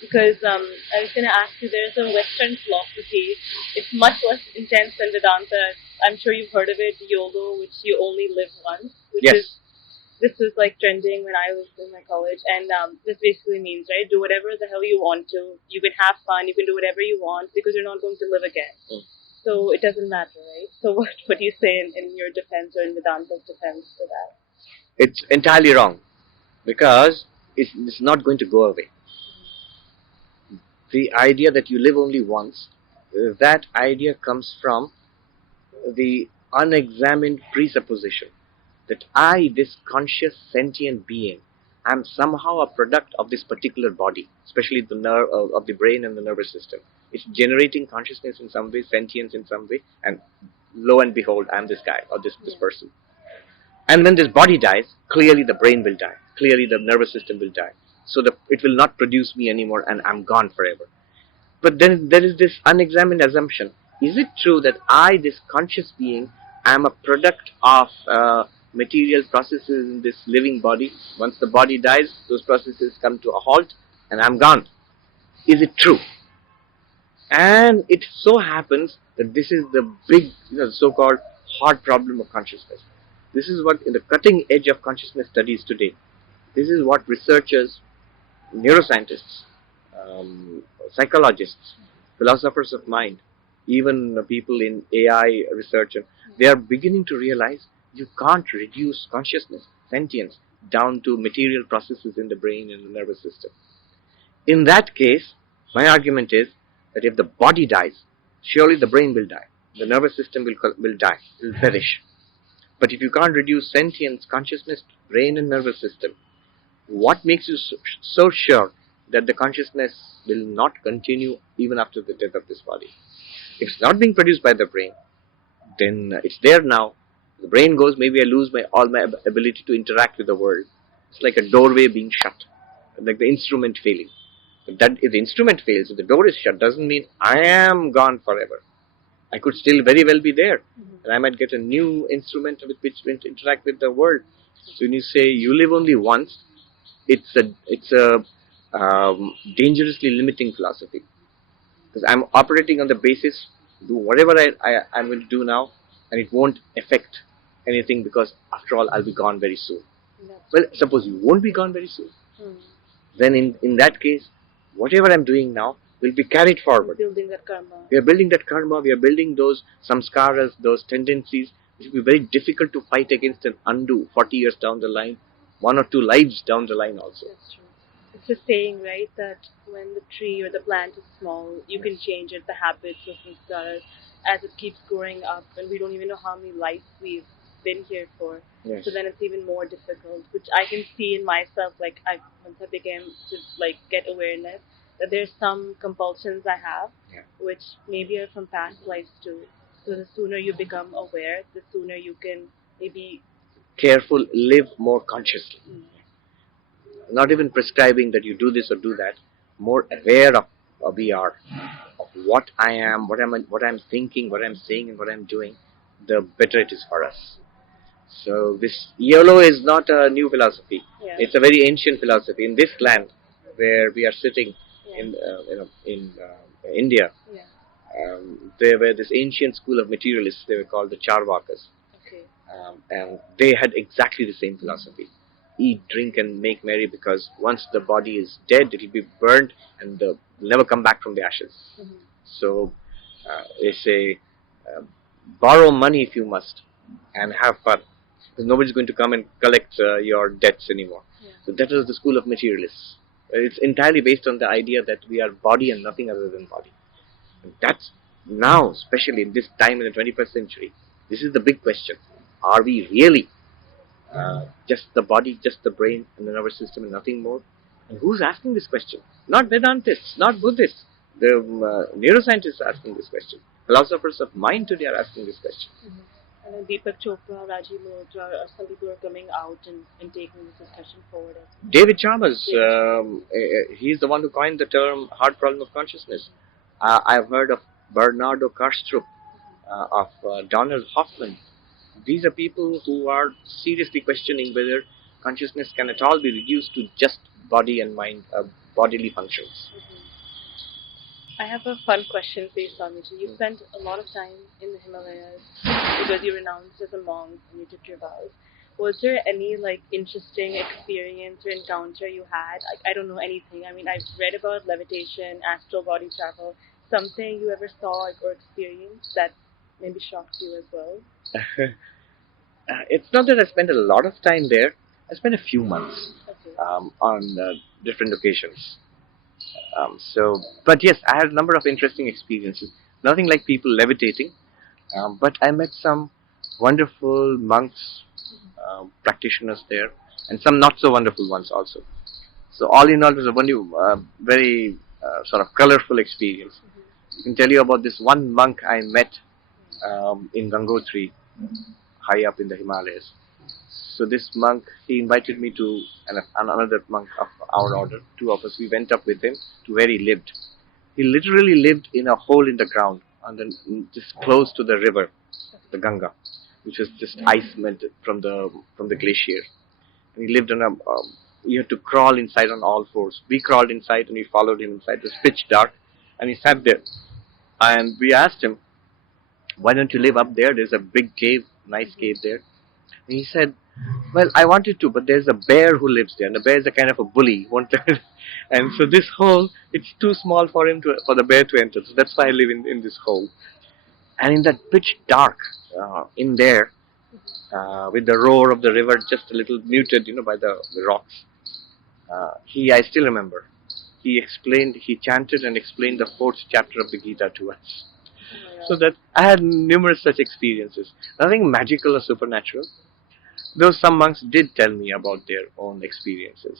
Because I was going to ask you, there's a Western philosophy. It's much less intense than Vedanta. I'm sure you've heard of it, YOLO, which you only live once, which Yes. is this was like trending when I was in my college, and this basically means, right, do whatever the hell you want to. You can have fun, you can do whatever you want because you're not going to live again. So it doesn't matter, right? So what do you say in your defense or in Vedanta's defense for that? It's entirely wrong because it's not going to go away. The idea that you live only once, that idea comes from the unexamined presupposition that I, this conscious sentient being, am somehow a product of this particular body, especially the nerve of the brain and the nervous system. It's generating consciousness in some way, sentience in some way, and lo and behold, I'm this guy or this person. And when this body dies, clearly the brain will die, clearly the nervous system will die. So it will not produce me anymore, and I'm gone forever. But then there is this unexamined assumption. Is it true that I, this conscious being, am a product of material processes in this living body? Once the body dies, those processes come to a halt and I'm gone. Is it true? And it so happens that this is the big, so-called hard problem of consciousness. This is what, in the cutting edge of consciousness studies today, this is what researchers, neuroscientists, psychologists, philosophers of mind, even people in AI research, they are beginning to realize you can't reduce consciousness, sentience, down to material processes in the brain and the nervous system. In that case, my argument is that if the body dies, surely the brain will die, the nervous system will die, will perish. But if you can't reduce sentience, consciousness, brain and nervous system, what makes you so sure that the consciousness will not continue even after the death of this body? If it's not being produced by the brain, then it's there now. The brain goes, maybe I lose all my ability to interact with the world. It's like a doorway being shut, like the instrument failing. But that if the instrument fails, if the door is shut, doesn't mean I am gone forever. I could still very well be there, and I might get a new instrument with which to interact with the world. So when you say you live only once, it's a dangerously limiting philosophy, because I'm operating on the basis, do whatever I'm going to do now, and it won't affect anything because after all I'll be gone very soon. Well, suppose you won't be gone very soon, then in that case, whatever I'm doing now will be carried forward. Building that karma. We are building that karma, we are building those samskaras, those tendencies, which will be very difficult to fight against and undo 40 years down the line, 1 or 2 lives down the line also. That's true. It's a saying, right, that when the tree or the plant is small, you can change it, the habits of samskaras, as it keeps growing up, and we don't even know how many lives we've been here for. Yes. So then it's even more difficult, which I can see in myself, like once I began to get awareness, that there's some compulsions I have, which maybe are from past lives too. So the sooner you become aware, the sooner you can maybe careful, live more consciously. Not even prescribing that you do this or do that, more aware of we are, of what I am, what I'm thinking, what I'm saying and what I'm doing, the better it is for us. So this YOLO is not a new philosophy. It's a very ancient philosophy. In this land where we are sitting in India, there were this ancient school of materialists. They were called the Charvakas, and they had exactly the same philosophy: eat, drink, and make merry, because once the body is dead, it will be burnt and will never come back from the ashes. So they say, borrow money if you must, and have fun, because nobody's going to come and collect your debts anymore. So that was the school of materialists. It's entirely based on the idea that we are body and nothing other than body. And that's now, especially in this time in the 21st century, this is the big question. Are we really just the body, just the brain and the nervous system and nothing more? And who's asking this question? Not Vedantists, not Buddhists. The neuroscientists are asking this question. Philosophers of mind today are asking this question. And Deepak Chopra, Rajiv Malhotra, some people are coming out and taking this discussion forward. David Chalmers, he's the one who coined the term hard problem of consciousness. I've heard of Bernardo Kastrup, of Donald Hoffman. These are people who are seriously questioning whether consciousness can at all be reduced to just body and mind, bodily functions. I have a fun question for you, Swami Ji. You spent a lot of time in the Himalayas because you renounced as a monk and you took your vows. Was there any like interesting experience or encounter you had? I don't know anything. I mean, I've read about levitation, astral body travel. Something you ever saw or experienced that maybe shocked you as well? It's not that I spent a lot of time there. I spent a few months Okay. on different occasions. But yes, I had a number of interesting experiences. Nothing like people levitating, but I met some wonderful monks, practitioners there, and some not so wonderful ones also. So all in all, it was a very sort of colorful experience. I can tell you about this one monk I met in Gangotri, high up in the Himalayas. So this monk, he invited me to another monk of our order. Two of us, we went up with him to where he lived. He literally lived in a hole in the ground, just close to the river, the Ganga, which was just ice melted from the glacier. And he lived on you had to crawl inside on all fours. We crawled inside and we followed him inside. It was pitch dark, and he sat there. And we asked him, "Why don't you live up there? There's a big cave, nice cave there." And he said, "Well, I wanted to, but there's a bear who lives there, and the bear is a kind of a bully. Won't let it." And so this hole, it's too small for the bear to enter. So that's why I live in this hole. And in that pitch dark, in there, with the roar of the river just a little muted, by the rocks, I still remember, he chanted and explained the fourth chapter of the Gita to us. So that I had numerous such experiences. Nothing magical or supernatural, though some monks did tell me about their own experiences.